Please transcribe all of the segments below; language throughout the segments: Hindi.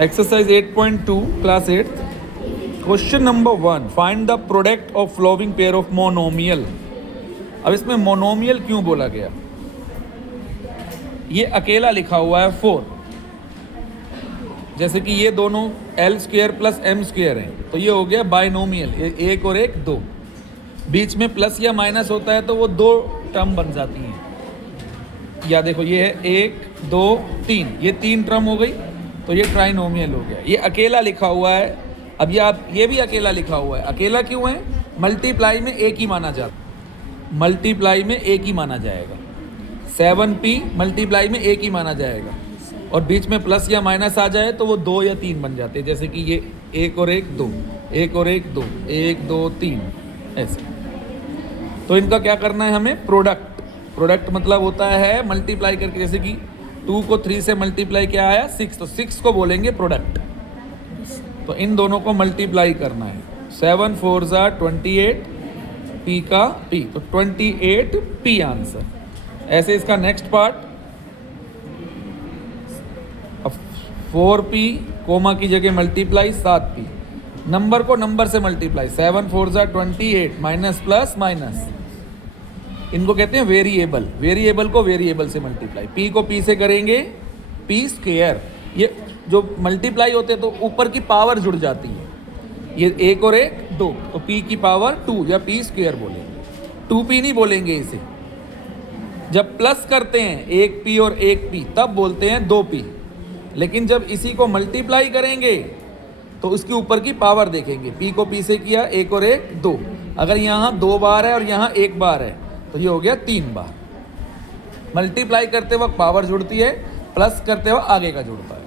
Exercise 8.2 class 8 question number 1 find the product of following pair of monomial. अब इसमें मोनोमियल क्यों बोला गया? ये अकेला लिखा हुआ है 4, जैसे कि ये दोनों l square plus m square हैं, तो ये हो गया बाइनोमियल, एक और एक दो। बीच में प्लस या माइनस होता है तो वो दो टर्म बन जाती हैं। या देखो ये है 1 2 3, ये 3 टर्म हो गई, तो ये ट्राइनोमियल हो गया। ये अकेला लिखा हुआ है। अब ये भी अकेला लिखा हुआ है। अकेला क्यों है? मल्टीप्लाई में एक ही माना जाता, मल्टीप्लाई में एक ही माना जाएगा। 7p मल्टीप्लाई में एक ही माना जाएगा, और बीच में प्लस या माइनस आ जाए तो वो 2 या 3 बन जाते हैं, जैसे कि ये 1 और 1 2, 1 और 1 2, 1 2 3 ऐसे। तो इनका क्या करना है हमें? प्रोडक्ट मतलब होता है मल्टीप्लाई करके, जैसे कि 2 को 3 से मल्टीप्लाई क्या आया? 6, तो 6 को बोलेंगे प्रोडक्ट। तो इन दोनों को मल्टीप्लाई करना है। 7 4 28, p का p, तो 28p आंसर। ऐसे इसका नेक्स्ट पार्ट, अब 4p कोमा की जगह मल्टीप्लाई 7p, नंबर को नंबर से मल्टीप्लाई। 7 4 28 माइनस प्लस माइनस, इनको कहते हैं वेरिएबल। वेरिएबल को वेरिएबल से मल्टीप्लाई। p को p से करेंगे p स्क्वेयर। ये जो मल्टीप्लाई होते हैं तो ऊपर की पावर जुड़ जाती है। ये 1 और 1 2, तो p की पावर 2 या p स्क्वेयर बोलेंगे। 2p नहीं बोलेंगे इसे। जब प्लस करते हैं 1p और 1p तब बोलते हैं 2p। लेकिन जब इसी को मल्टीप्लाई करेंगे तो उसके ऊपर की पावर देखेंगे। p को p से किया 1 और 1 2, अगर यहाँ 2 बार है और यहाँ 1 बार है तो ये हो गया 3 बार। मल्टीप्लाई करते वक्त पावर जुड़ती है, प्लस करते वक्त आगे का जुड़ता है।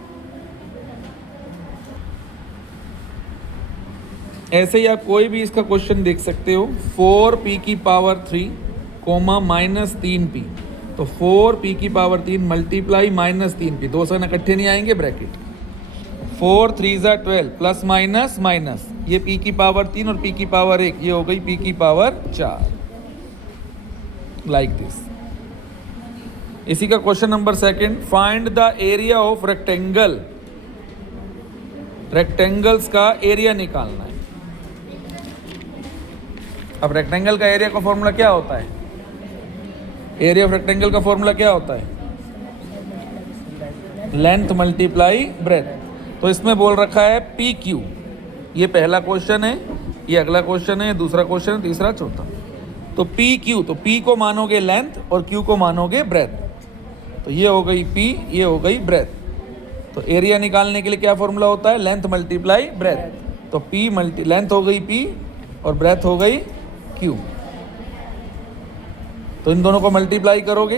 ऐसे ही आप कोई भी इसका क्वेश्चन देख सकते हो। 4p की पावर 3 कोमा माइनस 3p, तो 4p की पावर 3 मल्टीप्लाई माइनस 3p, दो सन इकट्ठे नहीं आएंगे, ब्रैकेट। 4 3 12 प्लस माइनस माइनस, ये p की पावर 3 और p की पावर 1, ये हो गई p की पावर 4, लाइक दिस। इसी का question number 2, find the area of rectangle. Rectangles का एरिया निकालना है। अब रेक्टेंगल का एरिया का फॉर्मूला क्या होता है? एरिया ऑफ रेक्टेंगल का फॉर्मूला क्या होता है? Length multiply breath. तो इसमें बोल रखा है पी क्यू। ये पहला क्वेश्चन है, ये अगला क्वेश्चन है, दूसरा क्वेश्चन है, तीसरा चौथा। तो पी क्यू, तो पी को मानोगे लेंथ और क्यू को मानोगे ब्रेथ। तो ये हो गई पी, ये हो गई ब्रेथ। तो एरिया निकालने के लिए क्या फॉर्मूला होता है? Length multiply breath. तो पी मल्टी लेंथ हो गई पी और ब्रेथ हो गई क्यू। तो इन दोनों को मल्टीप्लाई करोगे,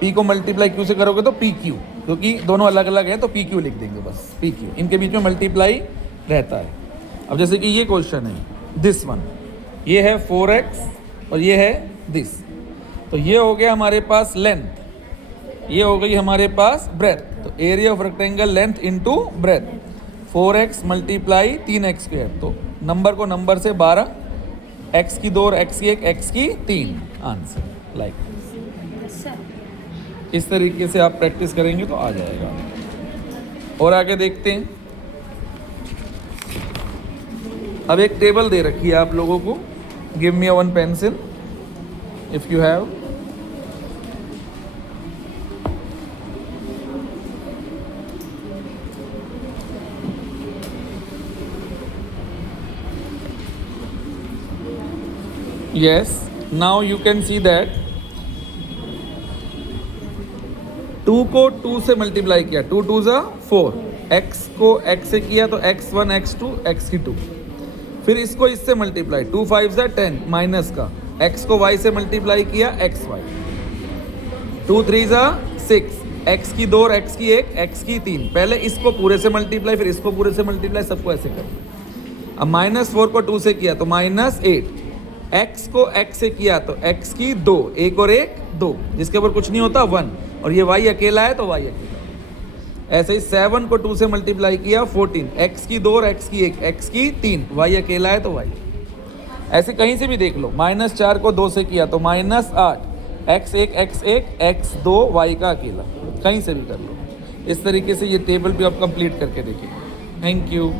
पी को मल्टीप्लाई क्यू से करोगे तो पी क्यू, क्योंकि दोनों अलग अलग हैं तो पी क्यू लिख देंगे बस, पी क्यू। इनके बीच में मल्टीप्लाई रहता है। अब जैसे कि ये क्वेश्चन है, दिस वन, ये है 4x और ये है दिस। तो ये हो गया हमारे पास लेंथ, ये हो गई हमारे पास ब्रेथ। तो area of rectangle length into breadth. 4x multiply 3x square, तो नंबर को नंबर से 12, x की 2 और x की 1, x की 3 आंसर। लाइक इस तरीके से आप प्रैक्टिस करेंगे तो आ जाएगा। और आगे देखते हैं। अब एक टेबल दे रखी है आप लोगों को। Give me one pencil if you have. Yes, now you can see that 2 को 2 से मल्टीप्लाई किया, 2 2 ज़ा 4, x को x से किया तो x1 x2 x की 2, फिर इसको इससे मल्टीप्लाई, 2 5 ज़ा 10 माइनस का, x को y से मल्टीप्लाई किया xy, 2 3 ज़ा 6, x की 2 और x की 1 x की 3। पहले इसको पूरे से मल्टीप्लाई, फिर इसको पूरे से मल्टीप्लाई, सबको ऐसे करो। अब -4 को 2 से किया तो -8, x को x से किया तो x की 2, 1 और 1 2, जिसके ऊपर कुछ नहीं होता 1, और ये y अकेला है तो y अकेला। ऐसे ही 7 को 2 से मल्टीप्लाई किया 14, x की 2 और x की 1 x की 3, y अकेला है तो y। ऐसे कहीं से भी देख लो। -4 को 2 से किया तो -8, x1 x1 x2 y का अकेला, कहीं से भी कर लो। इस तरीके से ये टेबल भी आप कंप्लीट करके देखिए। Thank you.